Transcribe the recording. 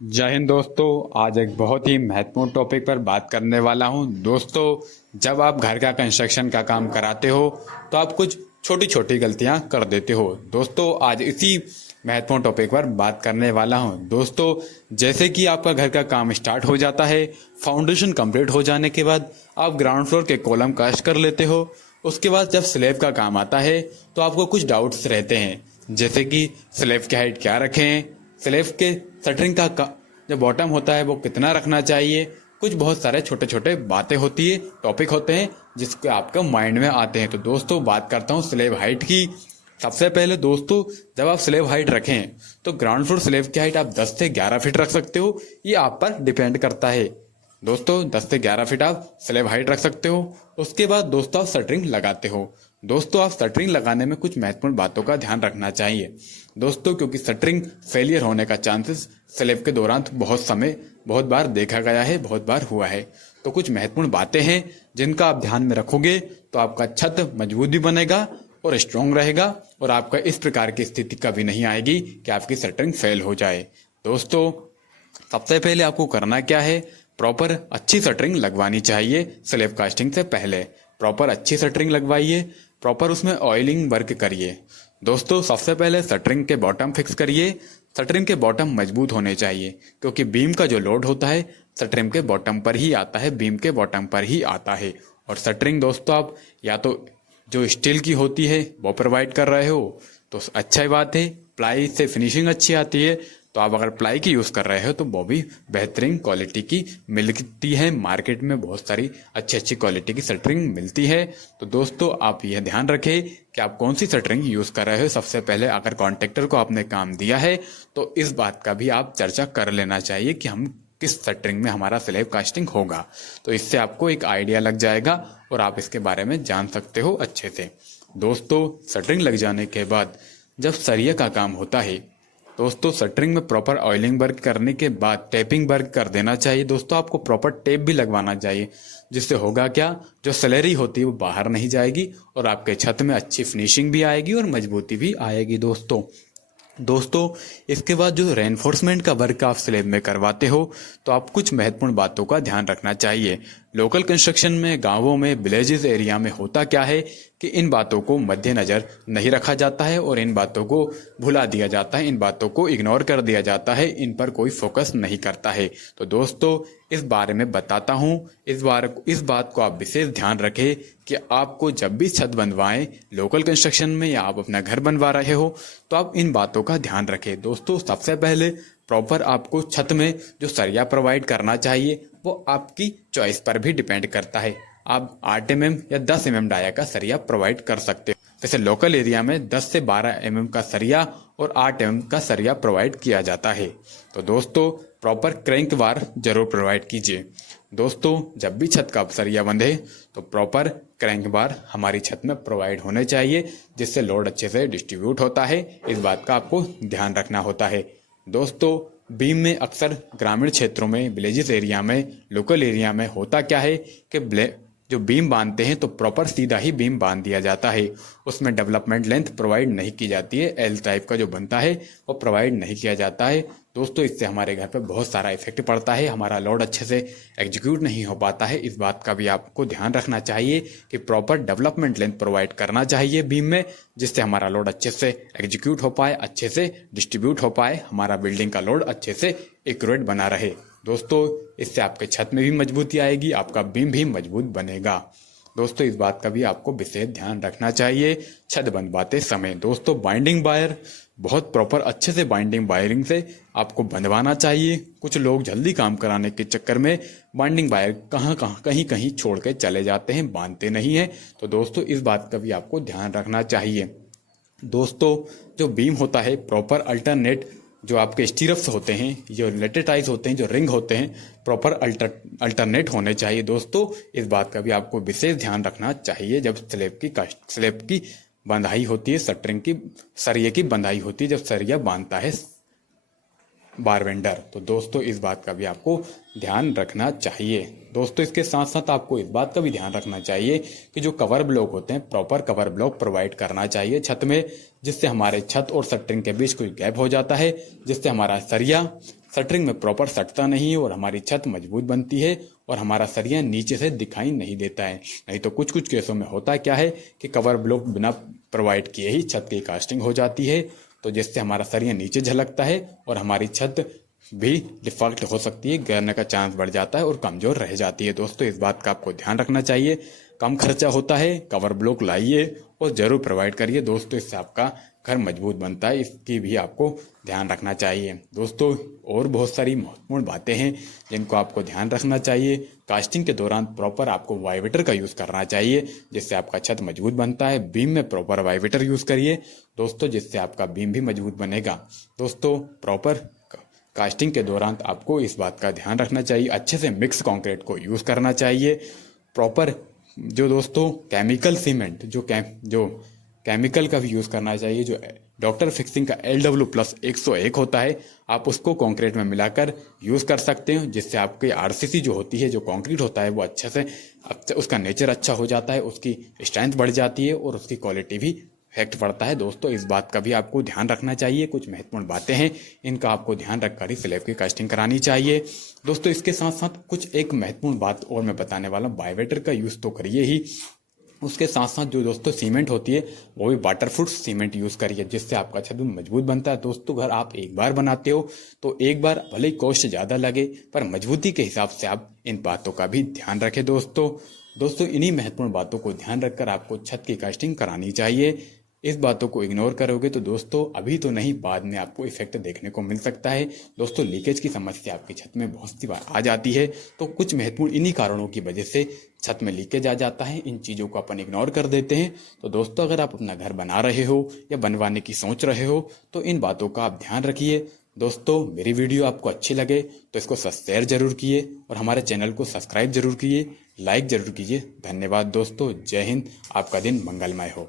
जय हिंद दोस्तों। आज एक बहुत ही महत्वपूर्ण टॉपिक पर बात करने वाला हूं। दोस्तों, जब आप घर का कंस्ट्रक्शन का काम कराते हो तो आप कुछ छोटी छोटी गलतियां कर देते हो। दोस्तों, आज इसी महत्वपूर्ण टॉपिक पर बात करने वाला हूं। दोस्तों, जैसे कि आपका घर का काम स्टार्ट हो जाता है, फाउंडेशन कंप्लीट हो जाने के बाद आप ग्राउंड फ्लोर के कॉलम कास्ट कर लेते हो। उसके बाद जब स्लैब का काम आता है तो आपको कुछ डाउट्स रहते हैं, जैसे कि स्लैब की हाइट क्या रखें, स्लैब के शटरिंग का जो बॉटम होता है वो कितना रखना चाहिए। कुछ बहुत सारे छोटे छोटे बातें होती है, टॉपिक होते हैं जिसके आपके माइंड में आते हैं। तो दोस्तों, बात करता हूँ स्लैब हाइट की। सबसे पहले दोस्तों, जब आप स्लैब हाइट रखें तो ग्राउंड फ्लोर स्लैब की हाइट आप 10 से 11 फीट रख सकते हो। ये आप पर डिपेंड करता है। दोस्तों, 10 से 11 फीट आप स्लैब हाइट रख सकते हो। उसके बाद दोस्तों, आप शटरिंग लगाते हो। दोस्तों, आप शटरिंग लगाने में कुछ महत्वपूर्ण बातों का ध्यान रखना चाहिए दोस्तों, क्योंकि शटरिंग फेलियर होने का चांसेस स्लैब के दौरान तो बहुत बार देखा गया है, बहुत बार हुआ है। तो कुछ महत्वपूर्ण बातें हैं जिनका आप ध्यान में रखोगे तो आपका छत मजबूत भी बनेगा और स्ट्रांग रहेगा, और आपका इस प्रकार की स्थिति कभी नहीं आएगी कि आपकी शटरिंग फेल हो जाए। दोस्तों, सबसे पहले आपको करना क्या है, प्रॉपर अच्छी शटरिंग लगवानी चाहिए। स्लैब कास्टिंग से पहले प्रॉपर अच्छी शटरिंग लगवाइए, प्रॉपर उसमें ऑयलिंग वर्क करिए। दोस्तों, सबसे पहले शटरिंग के बॉटम फिक्स करिए। शटरिंग के बॉटम मजबूत होने चाहिए, क्योंकि बीम का जो लोड होता है शटरिंग के बॉटम पर ही आता है, बीम के बॉटम पर ही आता है। और शटरिंग दोस्तों, आप या तो जो स्टील की होती है वो प्रोवाइड कर रहे हो तो अच्छा बात है, प्लाई से फिनिशिंग अच्छी आती है। तो आप अगर प्लाई की यूज कर रहे हो तो वो भी बेहतरीन क्वालिटी की मिलती है। मार्केट में बहुत सारी अच्छी अच्छी क्वालिटी की शटरिंग मिलती है। तो दोस्तों, आप यह ध्यान रखें कि आप कौन सी शटरिंग यूज कर रहे हो। सबसे पहले अगर कॉन्ट्रैक्टर को आपने काम दिया है तो इस बात का भी आप चर्चा कर लेना चाहिए कि हम किस शटरिंग में हमारा स्लैब कास्टिंग होगा। तो इससे आपको एक आइडिया लग जाएगा और आप इसके बारे में जान सकते हो अच्छे से। दोस्तों, शटरिंग लग जाने के बाद जब सरिया का काम होता है दोस्तों, शटरिंग में प्रॉपर ऑयलिंग वर्क करने के बाद टेपिंग वर्क कर देना चाहिए। दोस्तों, आपको प्रॉपर टेप भी लगवाना चाहिए, जिससे होगा क्या, जो स्लैरी होती है वो बाहर नहीं जाएगी और आपके छत में अच्छी फिनिशिंग भी आएगी और मजबूती भी आएगी। दोस्तों, इसके बाद जो रेनफोर्समेंट का वर्क आप स्लैब में करवाते हो तो आप कुछ महत्वपूर्ण बातों का ध्यान रखना चाहिए। लोकल कंस्ट्रक्शन में, गांवों में, विलेजेस एरिया में होता क्या है कि इन बातों को मद्देनजर नहीं रखा जाता है और इन बातों को भुला दिया जाता है, इन बातों को इग्नोर कर दिया जाता है, इन पर कोई फोकस नहीं करता है। तो दोस्तों, इस बारे में बताता हूँ, इस बात को आप विशेष ध्यान रखें कि आपको जब भी छत बनवाएं लोकल कंस्ट्रक्शन में या आप अपना घर बनवा रहे हो तो आप इन बातों का ध्यान रखें। दोस्तों, सबसे पहले प्रॉपर आपको छत में जो सरिया प्रोवाइड करना चाहिए वो आपकी चॉइस पर भी डिपेंड करता है। आप 8 mm या 10 mm डाया का सरिया प्रोवाइड कर सकते हो। जैसे लोकल एरिया में 10 से 12 mm का सरिया और 8 mm का सरिया प्रोवाइड किया जाता है। तो दोस्तों, प्रॉपर क्रैंक बार जरूर प्रोवाइड कीजिए। दोस्तों, जब भी छत का सरिया बंधे तो प्रॉपर क्रैंक बार हमारी छत में प्रोवाइड होने चाहिए, जिससे लोड अच्छे से डिस्ट्रीब्यूट होता है। इस बात का आपको ध्यान रखना होता है। दोस्तों, बीम में अक्सर ग्रामीण क्षेत्रों में, विलेजेस एरिया में, लोकल एरिया में होता क्या है कि जो बीम बांधते हैं तो प्रॉपर सीधा ही बीम बांध दिया जाता है, उसमें डेवलपमेंट लेंथ प्रोवाइड नहीं की जाती है। एल टाइप का जो बनता है वो प्रोवाइड नहीं किया जाता है। दोस्तों, इससे हमारे घर पे बहुत सारा इफेक्ट पड़ता है, हमारा लोड अच्छे से एग्जीक्यूट नहीं हो पाता है। इस बात का भी आपको ध्यान रखना चाहिए कि प्रॉपर डेवलपमेंट लेंथ प्रोवाइड करना चाहिए बीम में, जिससे हमारा लोड अच्छे से एग्जीक्यूट हो पाए, अच्छे से डिस्ट्रीब्यूट हो पाए, हमारा बिल्डिंग का लोड अच्छे से एक्यूरेट बना रहे। दोस्तों, इससे आपके छत में भी मजबूती आएगी, आपका बीम भी मजबूत बनेगा। दोस्तों, इस बात का भी आपको विशेष ध्यान रखना चाहिए छत बनवाते समय। दोस्तों, बाइंडिंग वायर बहुत प्रॉपर अच्छे से बाइंडिंग वायरिंग से आपको बंधवाना चाहिए। कुछ लोग जल्दी काम कराने के चक्कर में बाइंडिंग वायर कहीं कहीं छोड़ के चले जाते हैं, बांधते नहीं है। तो दोस्तों, इस बात का भी आपको ध्यान रखना चाहिए। दोस्तों, जो बीम होता है प्रॉपर अल्टरनेट, जो आपके स्टीरप्स होते हैं, जो लेटेटाइज होते हैं, जो रिंग होते हैं, प्रॉपर अल्टरनेट होने चाहिए। दोस्तों, इस बात का भी आपको विशेष ध्यान रखना चाहिए जब स्लैब की बंधाई होती है, शटरिंग की सरिये की बंधाई होती है, जब सरिया बांधता है बारवेंडर। तो दोस्तों, इस बात का भी आपको ध्यान रखना चाहिए। दोस्तों, इसके साथ साथ आपको इस बात का भी ध्यान रखना चाहिए कि जो कवर ब्लॉक होते हैं प्रॉपर कवर ब्लॉक प्रोवाइड करना चाहिए छत में, जिससे हमारे छत और शटरिंग के बीच कोई गैप हो जाता है, जिससे हमारा सरिया शटरिंग में प्रॉपर सटता नहीं है और हमारी छत मजबूत बनती है और हमारा सरिया नीचे से दिखाई नहीं देता है। नहीं तो कुछ कुछ केसों में होता क्या है कि कवर ब्लॉक बिना प्रोवाइड किए ही छत की कास्टिंग हो जाती है, तो जिससे हमारा सरिया नीचे झलकता है और हमारी छत भी डिफॉल्ट हो सकती है, गिरने का चांस बढ़ जाता है और कमजोर रह जाती है। दोस्तों इस बात का आपको ध्यान रखना चाहिए। कम खर्चा होता है, कवर ब्लॉक लाइए और जरूर प्रोवाइड करिए दोस्तों, इससे आपका घर मजबूत बनता है, इसकी भी आपको ध्यान रखना चाहिए। दोस्तों और बहुत सारी महत्वपूर्ण बातें हैं जिनको आपको ध्यान रखना चाहिए। कास्टिंग के दौरान प्रॉपर आपको वाइब्रेटर का यूज़ करना चाहिए, जिससे आपका छत मजबूत बनता है। बीम में प्रॉपर वाइब्रेटर यूज़ करिए दोस्तों, जिससे आपका बीम भी मजबूत बनेगा। दोस्तों प्रॉपर कास्टिंग के दौरान आपको इस बात का ध्यान रखना चाहिए, अच्छे से मिक्स कंक्रीट को यूज़ करना चाहिए। प्रॉपर जो दोस्तों केमिकल सीमेंट जो केमिकल का भी यूज़ करना चाहिए, जो डॉक्टर फिक्सिंग का LW+ 101 होता है, आप उसको कंक्रीट में मिलाकर यूज़ कर सकते हो, जिससे आपकी RCC जो होती है, जो कंक्रीट होता है, वो अच्छे से उसका नेचर अच्छा हो जाता है, उसकी स्ट्रेंथ बढ़ जाती है और उसकी क्वालिटी भी इफेक्ट पड़ता है। दोस्तों इस बात का भी आपको ध्यान रखना चाहिए। कुछ महत्वपूर्ण बातें हैं, इनका आपको ध्यान रखकर ही स्लैब की कास्टिंग करानी चाहिए। दोस्तों इसके साथ साथ कुछ एक महत्वपूर्ण बात और मैं बताने वाला हूँ, वाइब्रेटर का यूज़ तो करिए ही, उसके साथ साथ जो दोस्तों सीमेंट होती है वो भी वाटरप्रूफ सीमेंट यूज़ करिए, जिससे आपका छत मजबूत बनता है। दोस्तों घर आप एक बार बनाते हो तो एक बार भले ही कॉस्ट ज़्यादा लगे, पर मजबूती के हिसाब से आप इन बातों का भी ध्यान रखें। दोस्तों इन्हीं महत्वपूर्ण बातों को ध्यान रखकर आपको छत की कास्टिंग करानी चाहिए। इस बातों को इग्नोर करोगे तो दोस्तों अभी तो नहीं, बाद में आपको इफेक्ट देखने को मिल सकता है। दोस्तों लीकेज की समस्या आपकी छत में बहुत सी बार आ जाती है, तो कुछ महत्वपूर्ण इन्हीं कारणों की वजह से छत में लीकेज आ जाता है। इन चीज़ों को अपन इग्नोर कर देते हैं। तो दोस्तों अगर आप अपना घर बना रहे हो या बनवाने की सोच रहे हो तो इन बातों का आप ध्यान रखिए। दोस्तों मेरी वीडियो आपको अच्छी लगे तो इसको शेयर जरूर कीजिए और हमारे चैनल को सब्सक्राइब जरूर कीजिए, लाइक जरूर कीजिए। धन्यवाद दोस्तों, जय हिंद, आपका दिन मंगलमय हो।